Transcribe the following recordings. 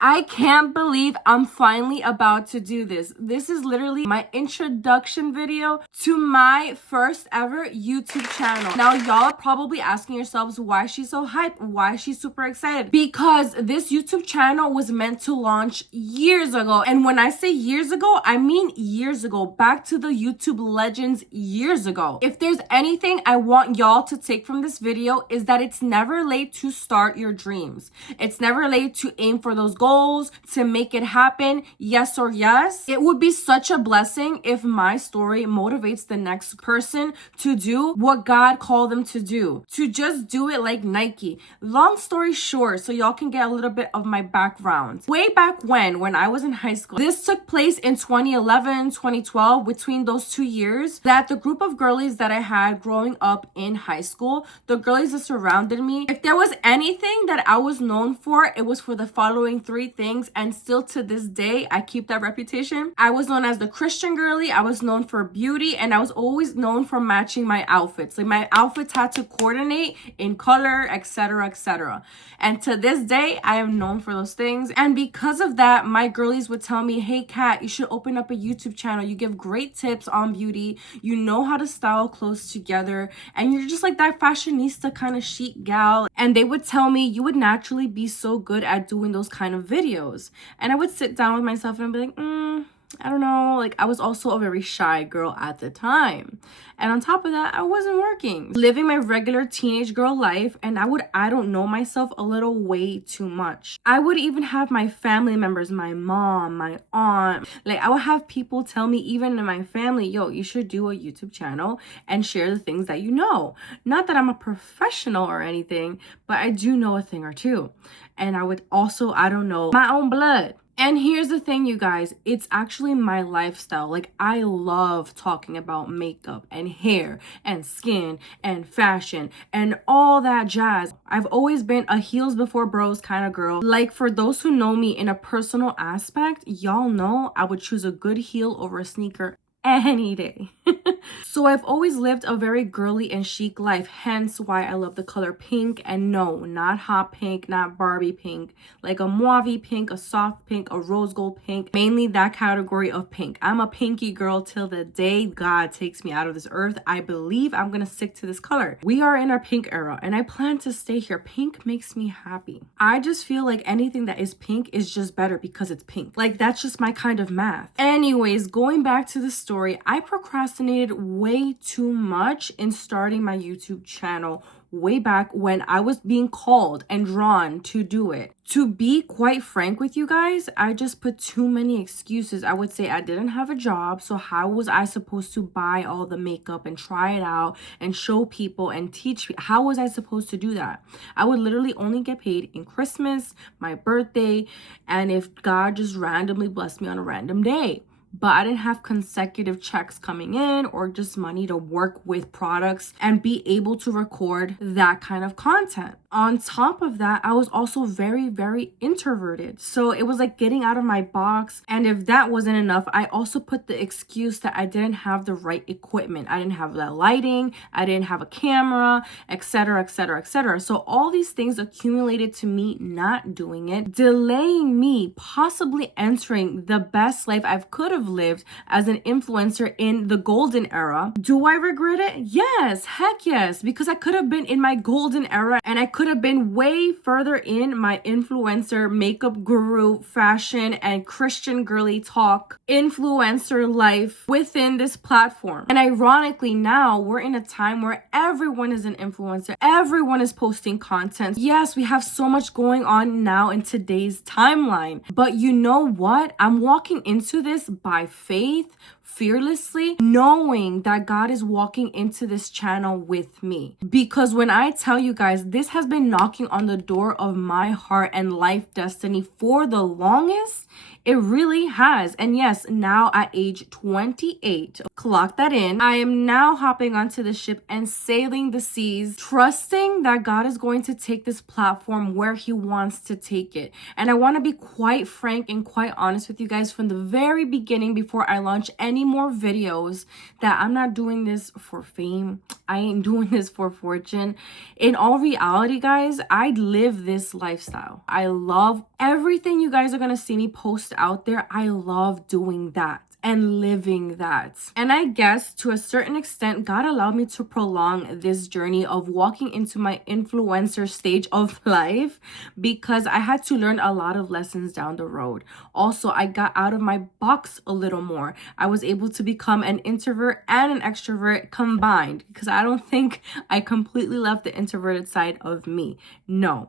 I can't believe I'm finally about to do this. This is literally my introduction video to my first ever YouTube channel. Now, y'all are probably asking yourselves why she's so hyped, why she's super excited. Because this YouTube channel was meant to launch years ago. And when I say years ago, I mean years ago, back to the YouTube legends years ago. If there's anything I want y'all to take from this video is that it's never late to start your dreams. It's never late to aim for those goals, to make it happen, yes or yes. It would be such a blessing if my story motivates the next person to do what God called them to do, to just do it like Nike. Long story short, so y'all can get a little bit of my background. Way back when I was in high school, this took place in 2011, 2012, between those 2 years, that the group of girlies that I had growing up in high school, the girlies that surrounded me, if there was anything that I was known for, it was for the following 3 things, and still to this day I keep that reputation. I was known as the Christian girly, I was known for beauty, and I was always known for matching my outfits. Like, my outfits had to coordinate in color, etc, etc. And to this day I am known for those things. And because of that, my girlies would tell me, hey Kat, you should open up a YouTube channel. You give great tips on beauty, you know how to style clothes together, and you're just like that fashionista kind of chic gal. And they would tell me you would naturally be so good at doing those kind of videos. And I would sit down with myself and I'd be like, I don't know. Like, I was also a very shy girl at the time. And on top of that, I wasn't working, living my regular teenage girl life. And I don't know myself a little way too much. I would even have my family members, my mom, my aunt, like I would have people tell me, even in my family, yo, you should do a YouTube channel and share the things that you know. Not that I'm a professional or anything, but I do know a thing or two. And I would also, I don't know, my own blood. And here's the thing, you guys, it's actually my lifestyle. Like, I love talking about makeup and hair and skin and fashion and all that jazz. I've always been a heels before bros kind of girl. Like, for those who know me in a personal aspect, y'all know I would choose a good heel over a sneaker any day. So I've always lived a very girly and chic life, hence why I love the color pink. And no, not hot pink, not Barbie pink, like a mauve pink, a soft pink, a rose gold pink, mainly that category of pink. I'm a pinky girl till the day God takes me out of this earth. I believe I'm gonna stick to this color. We are in our pink era and I plan to stay here. Pink makes me happy. I just feel like anything that is pink is just better because it's pink. Like, that's just my kind of math. Anyways, going back to the story, I procrastinated way too much in starting my YouTube channel way back when I was being called and drawn to do it. To be quite frank with you guys, I just put too many excuses. I would say I didn't have a job, so how was I supposed to buy all the makeup and try it out and show people and teach? How was I supposed to do that? I would literally only get paid in Christmas, my birthday, and if God just randomly blessed me on a random day. But I didn't have consecutive checks coming in or just money to work with products and be able to record that kind of content. On top of that, I was also very, very introverted. So it was like getting out of my box. And if that wasn't enough, I also put the excuse that I didn't have the right equipment. I didn't have the lighting, I didn't have a camera, etc, etc, etc. So all these things accumulated to me not doing it, delaying me possibly entering the best life I could have lived as an influencer in the golden era. Do I regret it? Yes, heck yes, because I could have been in my golden era and I could have been way further in my influencer, makeup guru, fashion, and Christian girly talk influencer life within this platform. And ironically, now we're in a time where everyone is an influencer, everyone is posting content. Yes, we have so much going on now in today's timeline, but you know what? I'm walking into this by faith, fearlessly, knowing that God is walking into this channel with me. Because when I tell you guys, this has been knocking on the door of my heart and life destiny for the longest. It really has. And yes, now at age 28, clock that in, I am now hopping onto the ship and sailing the seas, trusting that God is going to take this platform where he wants to take it. And I want to be quite frank and quite honest with you guys from the very beginning before I launch any any more videos, that I'm not doing this for fame. I ain't doing this for fortune. In all reality, guys, I live this lifestyle. I love everything you guys are gonna see me post out there. I love doing that and living that. And I guess to a certain extent, God allowed me to prolong this journey of walking into my influencer stage of life because I had to learn a lot of lessons down the road. Also, I got out of my box a little more. I was able to become an introvert and an extrovert combined because I don't think I completely left the introverted side of me. No.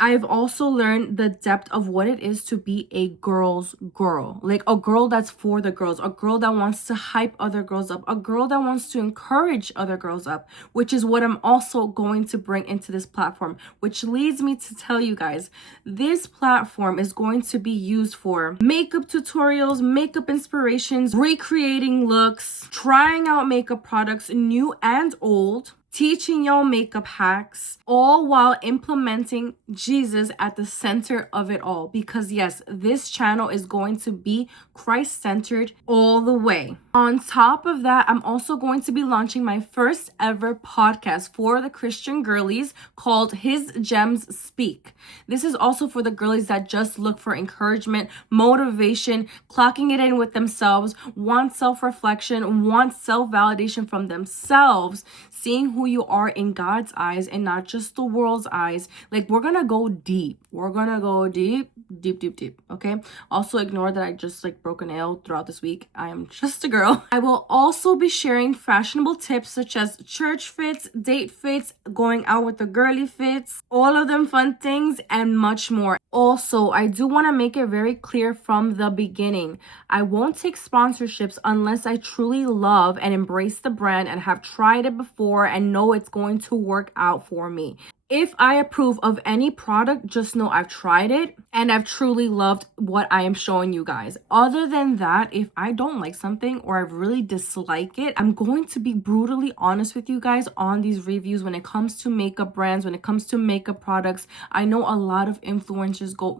I've also learned the depth of what it is to be a girl's girl. Like a girl that's for the girls, a girl that wants to hype other girls up, a girl that wants to encourage other girls up, which is what I'm also going to bring into this platform, which leads me to tell you guys, this platform is going to be used for makeup tutorials, makeup inspirations, recreating looks, trying out makeup products, new and old, teaching y'all makeup hacks, all while implementing Jesus at the center of it all. Because yes, this channel is going to be Christ-centered all the way. On top of that, I'm also going to be launching my first ever podcast for the Christian girlies called His Gems Speak. This is also for the girlies that just look for encouragement, motivation, clocking it in with themselves, want self-reflection, want self-validation from themselves, seeing who you are in God's eyes and not just the world's eyes. Like, we're gonna go deep. We're gonna go deep, okay? Also, ignore that I just broke a nail throughout this week. I am just a girl. I will also be sharing fashionable tips such as church fits, date fits, going out with the girly fits, all of them fun things, and much more. Also, I do want to make it very clear from the beginning, I won't take sponsorships unless I truly love and embrace the brand and have tried it before and know it's going to work out for me. If I approve of any product, just know I've tried it and I've truly loved what I am showing you guys. Other than that, if I don't like something or I really dislike it, I'm going to be brutally honest with you guys on these reviews when it comes to makeup brands, when it comes to makeup products. I know a lot of influencers go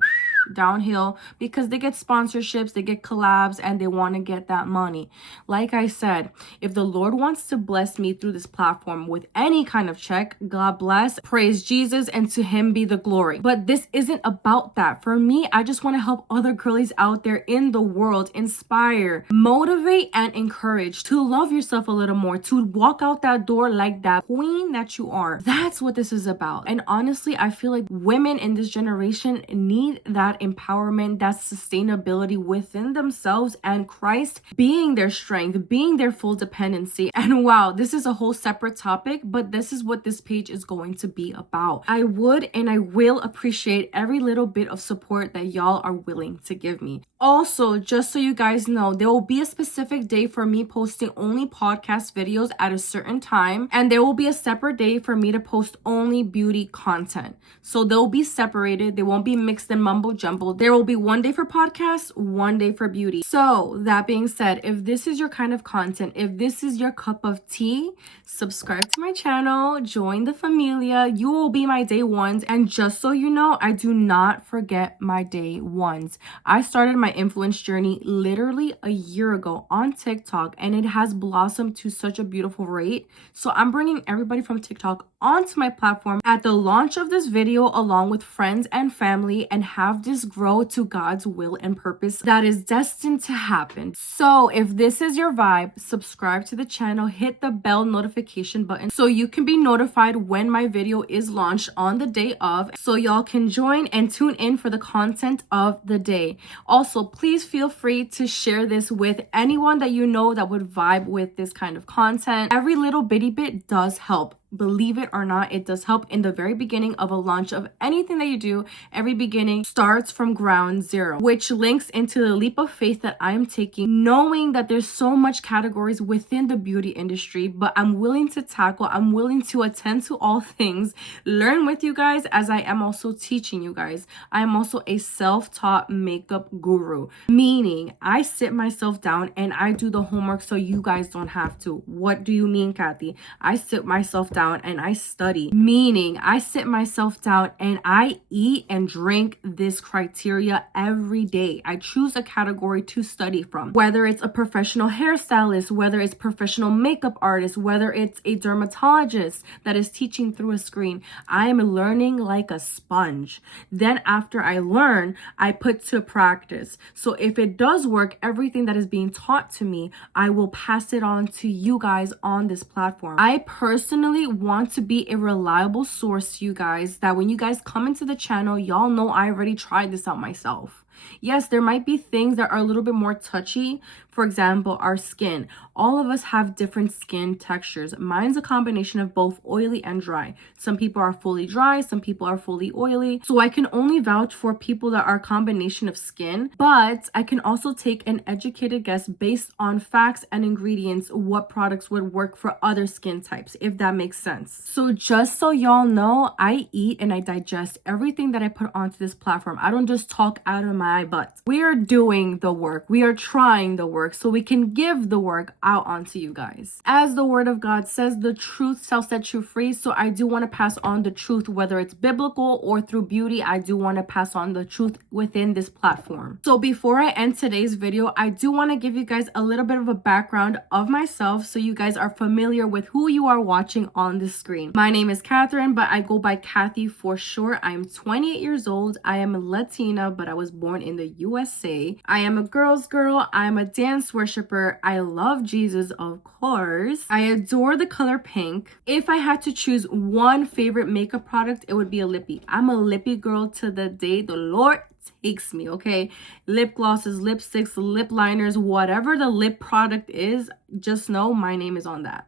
downhill because they get sponsorships, they get collabs, and they want to get that money. Like I said, if the Lord wants to bless me through this platform with any kind of check, God bless, praise Jesus, and to him be the glory. But this isn't about that. For me, I just want to help other girlies out there in the world inspire, motivate, and encourage to love yourself a little more, to walk out that door like that queen that you are. That's what this is about. And honestly, I feel like women in this generation need that empowerment, that sustainability within themselves, and Christ being their strength, being their full dependency. And wow, this is a whole separate topic, but this is what this page is going to be about. I would and I will appreciate every little bit of support that y'all are willing to give me. Also, just so you guys know, there will be a specific day for me posting only podcast videos at a certain time, and there will be a separate day for me to post only beauty content. So they'll be separated. They won't be mixed and mumble jumbled. There will be one day for podcasts, one day for beauty. So that being said, if this is your kind of content, if this is your cup of tea, subscribe to my channel, join the familia. You will be my day ones. And just so you know, I do not forget my day ones. I started my influence journey literally a year ago on TikTok, and it has blossomed to such a beautiful rate. So I'm bringing everybody from TikTok onto my platform at the launch of this video along with friends and family, and have this grow to God's will and purpose that is destined to happen. So if this is your vibe, subscribe to the channel, hit the bell notification button so you can be notified when my video is launched on the day of, so y'all can join and tune in for the content of the day. Also, please feel free to share this with anyone that you know that would vibe with this kind of content. Every little bitty bit does help. Believe it or not, it does help in the very beginning of a launch of anything that you do. Every beginning starts from ground zero, which links into the leap of faith that I am taking, knowing that there's so much categories within the beauty industry, but I'm willing to tackle, I'm willing to attend to all things, learn with you guys as I am also teaching you guys. I am also a self-taught makeup guru, meaning I sit myself down and I do the homework so you guys don't have to. What do you mean, Kathy? I sit myself down down and I study, meaning I sit myself down and I eat and drink this criteria every day. I choose a category to study from, whether it's a professional hairstylist, whether it's professional makeup artist, whether it's a dermatologist that is teaching through a screen. I am learning like a sponge. Then after I learn, I put to practice. So if it does work, everything that is being taught to me, I will pass it on to you guys on this platform. I personally want to be a reliable source to you guys, that when you guys come into the channel, y'all know I already tried this out myself. Yes, there might be things that are a little bit more touchy. For example, our skin. All of us have different skin textures. Mine's a combination of both oily and dry. Some people are fully dry, some people are fully oily. So I can only vouch for people that are a combination of skin, but I can also take an educated guess based on facts and ingredients what products would work for other skin types, if that makes sense. So just so y'all know, I eat and I digest everything that I put onto this platform. I don't just talk out of my butt. We are doing the work. We are trying the work so we can give the work out onto you guys. As the word of God says, the truth shall set you free. So I do want to pass on the truth, whether it's biblical or through beauty. I do want to pass on the truth within this platform. So before I end today's video, I do want to give you guys a little bit of a background of myself so you guys are familiar with who you are watching on the screen. My name is Catherine, but I go by Kathy for short. I am 28 years old. I am a Latina, but I was born in the USA. I am a girl's girl. I am a dance worshiper. I love Jesus, of course. I adore the color pink. If I had to choose one favorite makeup product, it would be a lippy. I'm a lippy girl to the day the Lord takes me, okay? Lip glosses, lipsticks, lip liners, whatever the lip product is, just know my name is on that.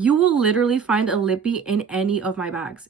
You will literally find a lippy in any of my bags,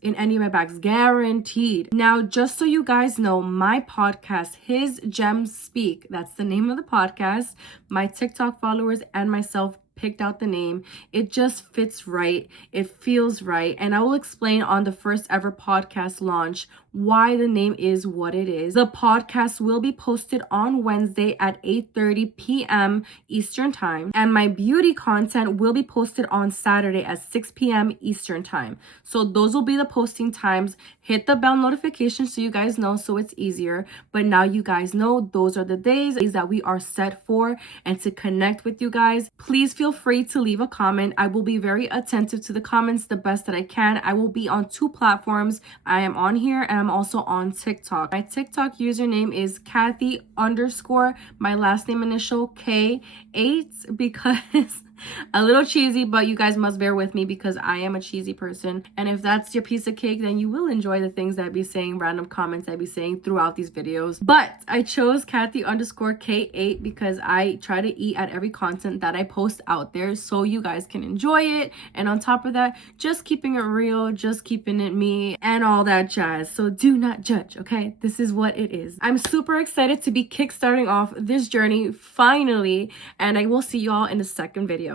guaranteed. Now, just so you guys know, my podcast, His Gems Speak, that's the name of the podcast. My TikTok followers and myself picked out the name. It just fits right. It feels right. And I will explain on the first ever podcast launch why the name is what it is. The podcast will be posted on Wednesday at 8:30 p.m. Eastern Time. And my beauty content will be posted on Saturday at 6 p.m. Eastern Time. So those will be the posting times. Hit the bell notification so you guys know, so it's easier. But now you guys know those are the days that we are set for. And to connect with you guys, please feel free to leave a comment. I will be very attentive to the comments the best that I can. I will be on 2 platforms. I am on here and I'm also on TikTok. My TikTok username is Kathy _ my last name initial K8, because a little cheesy, but you guys must bear with me because I am a cheesy person. And if that's your piece of cake, then you will enjoy the things that I be saying, random comments I be saying throughout these videos. But I chose Kathy _ K8 because I try to eat at every content that I post out there so you guys can enjoy it. And on top of that, just keeping it real, just keeping it me and all that jazz. So do not judge, okay? This is what it is. I'm super excited to be kickstarting off this journey finally, and I will see y'all in the second video.